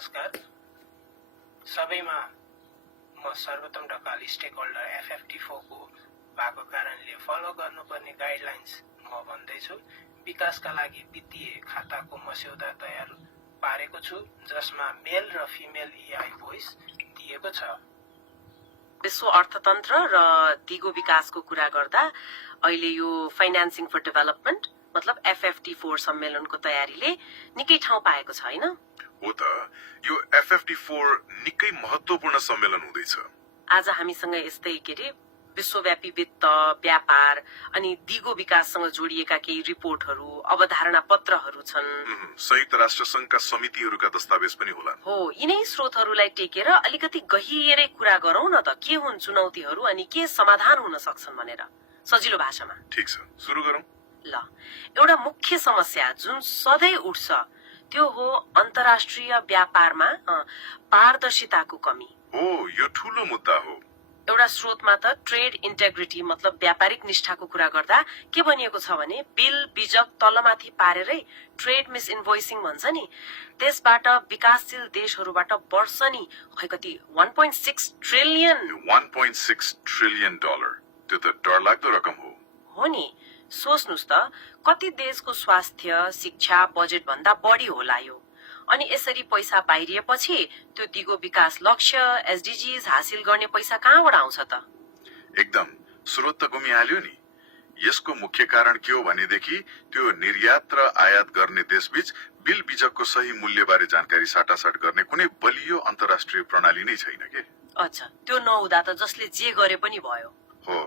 नमस्कार सबैमा म सर्वोत्तम ढकाल स्टेक होल्डर FFT4 को भएको कारणले फलो गर्नुपर्ने गाइडलाइन्स म भन्दैछु। विकासका लागि वित्तीय खाताको मस्यौदा तयार पारेको छु जसमा मेल र फिमेल EI भोइस दिएको छ। विश्व अर्थतन्त्र र दिगो विकासको कुरा गर्दा अहिले यो फाइनान्सिङ फर डेभलपमेन्ट मतलब FFT4 सम्मेलनको तयारीले निकै ठाउँ पाएको छ हैन? हो त यो FFT4 निकै महत्त्वपूर्ण सम्मेलन हुँदैछ। आज हामीसँग यस्तै के रे विश्वव्यापी वित्त, व्यापार अनि दिगो विकाससँग जोडिएका केही रिपोर्टहरू, अवधारणा पत्रहरू छन्। संयुक्त राष्ट्र संघका समितिहरूका दस्तावेज पनि होला। हो, यिनै स्रोतहरूलाई टेकेर अलिकति गहिरै कुरा गरौँ न त के हुन् चुनौतीहरू अनि के समाधान हुन सक्छन् भनेर सजिलो भाषामा। ठीक छ, सुरु गरौँ। ल, एउटा मुख्य समस्या जुन सधैँ उठ्छ त्यो हो अन्तर्राष्ट्रिय व्यापारमा पारदर्शिताको कमी। हो, यो ठूलो मुद्दा हो। एउटा स्रोतमा त ट्रेड इन्टेग्रिटी मतलब व्यापारिक निष्ठाको कुरा गर्दा के भनिएको छ भने बिल बिजक तलमाथि पारेरै ट्रेड मिस इन्भोइसिङ भन्छ नि, त्यसबाट विकासशील देशहरूबाट वर्षनी खै कति 1.6 ट्रिलियन 1.6 ट्रिलियन डलर, त्यो त डरलाग्दो रकम हो नि। सोच्नुस् त कति देशको स्वास्थ्य शिक्षा बजेट भन्दा बढी होला यो। अनि यसरी पैसा बाहिरिएपछि त्यो दिगो विकास लक्ष्य SDGs हासिल गर्ने पैसा कहाँबाट आउँछ त? एकदम, स्रोत त गुमिहाल्यो नि। यसको मुख्य कारण के हो भनेदेखि त्यो निर्यात र आयात गर्ने देशबीच बिल बिजकको सही मूल्यबारे जानकारी साटासाट गर्ने कुनै बलियो अन्तर्राष्ट्रिय प्रणाली नै छैन के। अच्छा, त्यो नहुँदा त जसले जे गरे पनि भयो। हो,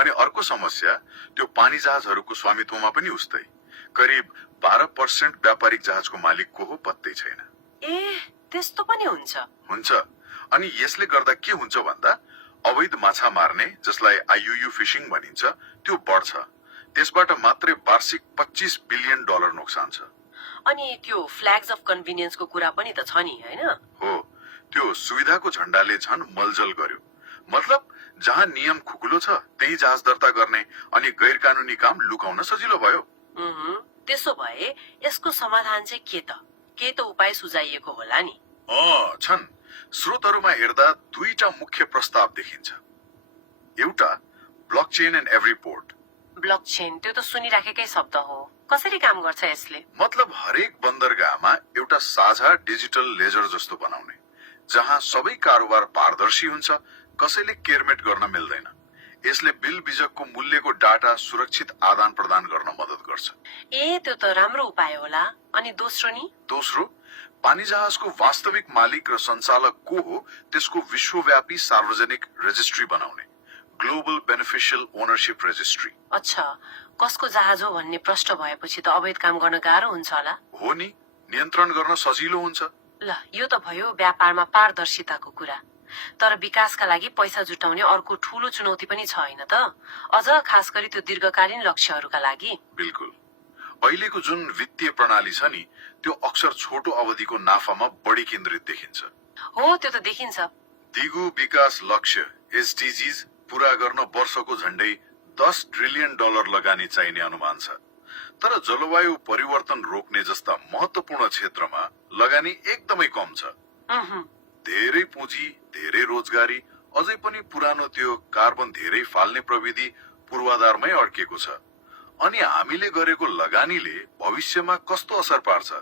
अनि अर्को समस्या त्यो पानी जहाजहरूको स्वामित्वमा पनि उस्तै। करिब 12% व्यापारिक जहाजको मालिक को हो पत्तै छैन। ए, त्यस्तो पनि हुन्छ? हुन्छ, अनि यसले गर्दा के हुन्छ भन्दा अवैध माछा मार्ने जसलाई IUU फिशिङ भनिन्छ त्यो बढ्छ। त्यसबाट मात्रै वार्षिक 25 बिलियन डलर नोक्सान छ। अनि त्यो फ्ल्याग्स अफ कन्भिनियन्सको कुरा पनि त छ नि हैन? हो, त्यो सुविधाको झण्डाले झन मलजल गर्यो। मतलब जहाँ नियम खुकुलो छ त्यही जहाज दर्ता गर्ने अनि गैर कानूनी काम लुकाउन सजिलो भयो। त्यसो भए यसको समाधान चाहिँ के त? केही त उपाय सुझाइएको होला नि? छन्। स्रोतहरूमा हेर्दा दुईटा मुख्य प्रस्ताव देखिन्छ। एउटा blockchain and every port. Blockchain, त्यो त सुनिराखेकै शब्द हो। कसरी काम गर्छ यसले? मतलब हरेक बन्दरगाहमा एउटा साझा डिजिटल लेजर जस्तो बनाउने जहाँ सबै कारोबार पारदर्शी हुन्छ, कसैले केरमेट गर्न मिल्दैन। यसले बिल बिजकको मूल्यको डाटा सुरक्षित आदान प्रदान गर्न मद्दत गर्छ। ए, त्यो त राम्रो उपाय होला। अनि दोस्रो नि? दोस्रो, पानी जहाजको वास्तविक मालिक र सञ्चालक को हो त्यसको विश्वव्यापी सार्वजनिक रेजिस्ट्री बनाउने, ग्लोबल बेनिफिशियल ओनरशिप रेजिस्ट्री। अच्छा, कसको जहाज हो भन्ने प्रश्न भएपछि त अवैध काम गर्न गाह्रो हुन्छ होला? हो नि, नियन्त्रण गर्न सजिलो हुन्छ। ल, यो त भयो व्यापारमा पारदर्शिताको कुरा। तर विकासका लागि पैसा जुटाउने अर्को ठूलो चुनौती पनि छ हैन त? अझ खास गरी त्यो दीर्घकालीन लक्ष्यहरूका लागि। बिल्कुल, अहिलेको जुन वित्तीय प्रणाली छ नि त्यो अक्सर छोटो अवधिको नाफामा बढी केन्द्रित देखिन्छ। हो, त्यो त देखिन्छ। दिगो विकास लक्ष्य SDGs पूरा गर्न वर्षको झण्डै 10 ट्रिलियन डलर लगानी चाहिने अनुमान छ। तर जलवायु परिवर्तन रोक्ने जस्ता महत्वपूर्ण क्षेत्रमा लगानी एकदमै कम छ। धेरै पुँजी, धेरै रोजगारी, अझै पनि पुरानो त्यो कार्बन धेरै फाल्ने प्रविधि पूर्वाधारमै अड्केको छ। अनि हामीले गरेको लगानीले भविष्यमा कस्तो असर पार्छ,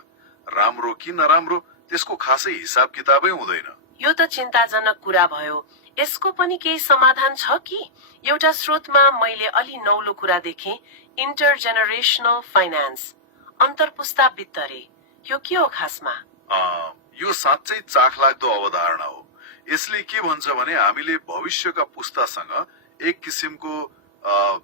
राम्रो कि नराम्रो, त्यसको खासै हिसाब किताबै हुँदैन। यो त चिन्ताजनक कुरा भयो। यसको पनि केही समाधान छ कि? एउटा स्रोतमा मैले अलि नौलो कुरा देखेँ, इन्टरजेनरेसनल फाइनान्स, अन्तर्पुस्ता वित्त रे। यो के हो खासमा? यो साँच्चै चाखलाग्दो अवधारणा हो। यसले के भन्छ भने हामीले भविष्यका पुस्तासँग एक किसिमको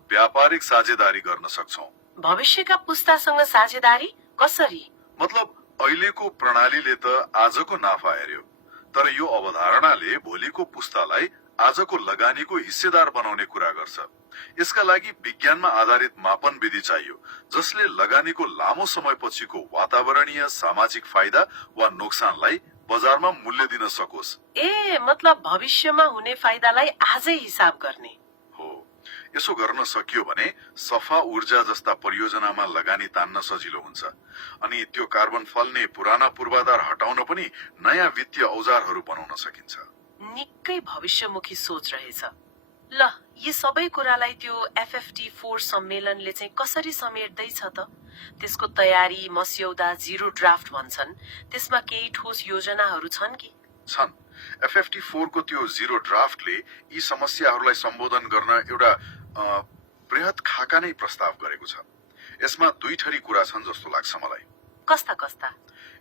व्यापारिक साझेदारी गर्न सक्छौं। भविष्यका पुस्तासँग साझेदारी कसरी? मतलब अहिलेको प्रणालीले त आजको नाफा हेर्यो, तर यो अवधारणाले भोलिको पुस्तालाई आजको लगानीको हिस्सेदार बनाउने कुरा गर्छ। यसका लागि विज्ञानमा आधारित मापन विधि चाहियो जसले लगानीको लामो समयपछिको वातावरणीय सामाजिक फाइदा वा नोक्सानलाई बजारमा मूल्य दिन सकोस्। ए, मतलब भविष्यमा हुने फाइदालाई आजै हिसाब गर्ने। हो, यसो गर्न सकियो भने सफा ऊर्जा जस्ता परियोजनामा लगानी तान्न सजिलो हुन्छ अनि त्यो कार्बन फल्ने पुराना पूर्वाधार हटाउन पनि नयाँ वित्तीय औजारहरू बनाउन सकिन्छ। निकै भविष्यमुखी सोच रहेछ। ल, यी सबै कुरालाई त्यो FFT4 सम्मेलनले चाहिँ कसरी समेट्दैछ त? त्यसको तयारी, मस्यौदा, जीरो ड्राफ्ट भन्छन्। त्यसमा केही ठोस योजनाहरू छन् कि? छन्। FFT4 को त्यो जीरो ड्राफ्टले यी समस्याहरूलाई सम्बोधन गर्न एउटा बृहत खाका नै प्रस्ताव गरेको छ। यसमा दुई थरी कुरा छन् जस्तो लाग्छ मलाई। कस्ता कस्ता?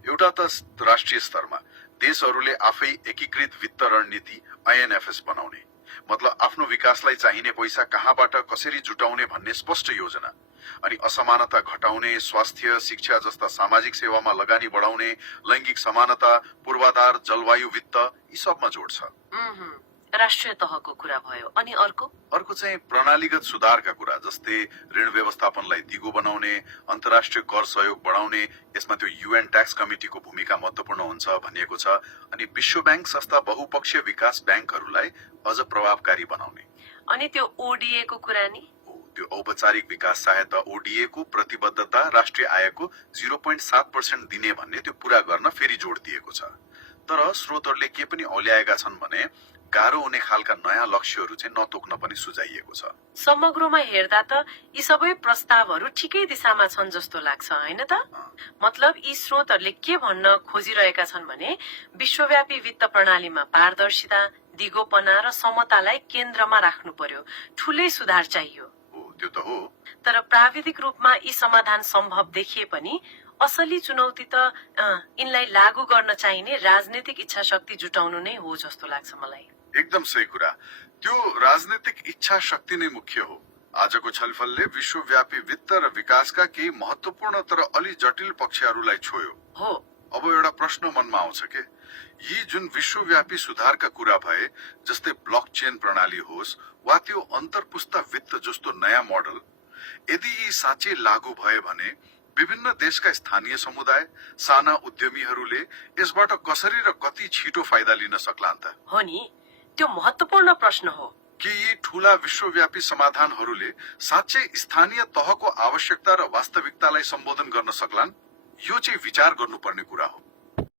एउटा त राष्ट्रिय स्तरमा देशहरूले आफै एकीकृत वित्त रणनीति INFS बनाउने, मतलब आफ्नो विकासलाई चाहिने पैसा कहाँबाट कसरी जुटाउने भन्ने स्पष्ट योजना, अनि असमानता घटाउने, स्वास्थ्य, शिक्षा जस्ता सामाजिक सेवामा लगानी बढाउने, लैंगिक समानता, पूर्वाधार, जलवायु वित्त यी सबमा जोड छ। राष्ट्रिय तहको कुरा भयो। अनि अर्को चाहिँ प्रणालीगत सुधारका कुरा, जस्तै ऋण व्यवस्थापनलाई दिगो बनाउने, अन्तर्राष्ट्रिय कर सहयोग बढाउने, यसमा त्यो UN ट्याक्स कमिटीको भूमिका महत्वपूर्ण हुन्छ भनिएको छ, अनि विश्व बैंक जस्ता बहुपक्षीय विकास बैंकहरूलाई अझ प्रभावकारी बनाउने। अनि त्यो ODA को कुरा नि? त्यो औपचारिक विकास सहायता ODA को प्रतिबद्धता राष्ट्रिय आयको 0.7% दिने भन्ने त्यो पूरा गर्न फेरि जोड दिएको छ। तर स्रोतहरूले के पनि औल्याएका छन् भने गाह्रो हुने खालका नयाँ लक्ष्यहरू चाहिँ नतोक्न पनि सुझाइएको छ। समग्रमा हेर्दा त यी सबै प्रस्तावहरू ठिकै दिशामा छन् जस्तो लाग्छ, हैन त? मतलब यी स्रोतहरूले के भन्न खोजिरहेका छन् भने विश्वव्यापी वित्त प्रणालीमा पारदर्शिता, दिगोपना र समतालाई केन्द्रमा राख्नु पर्यो। ठूलै सुधार चाहियो। त्यो त हो। तर प्राविधिक रूपमा यी समाधान सम्भव देखिए पनि असली चुनौती त यिनलाई लागू गर्न चाहिने राजनीतिक इच्छा शक्ति जुटाउनु नै हो जस्तो लाग्छ मलाई। एकदम सही कुरा। त्यो राजनीतिक इच्छा शक्ति नै मुख्य हो। आजको छलफलले विश्वव्यापी वित्त र विकासका केही महत्वपूर्ण तर अलि जटिल पक्षहरूलाई छोयो हो। अब एउटा प्रश्न मनमा आउँछ के, यी जुन विश्वव्यापी सुधारका कुरा भए, जस्तै ब्लकचेन प्रणाली होस् वा त्यो अन्तर्पुस्ता वित्त जस्तो नयाँ मोडल, यदि यी साँच्चै लागू भए भने विभिन्न देशका स्थानीय समुदाय, साना उद्यमीहरूले यसबाट कसरी र कति छिटो फाइदा लिन सक्लान् त? हो नि, त्यो महत्वपूर्ण प्रश्न हो। कि यी ठूला विश्वव्यापी समाधानहरूले साँच्चै स्थानीय तहको आवश्यकता र वास्तविकतालाई सम्बोधन गर्न सक्लान्? यो चाहिँ विचार गर्नुपर्ने कुरा हो।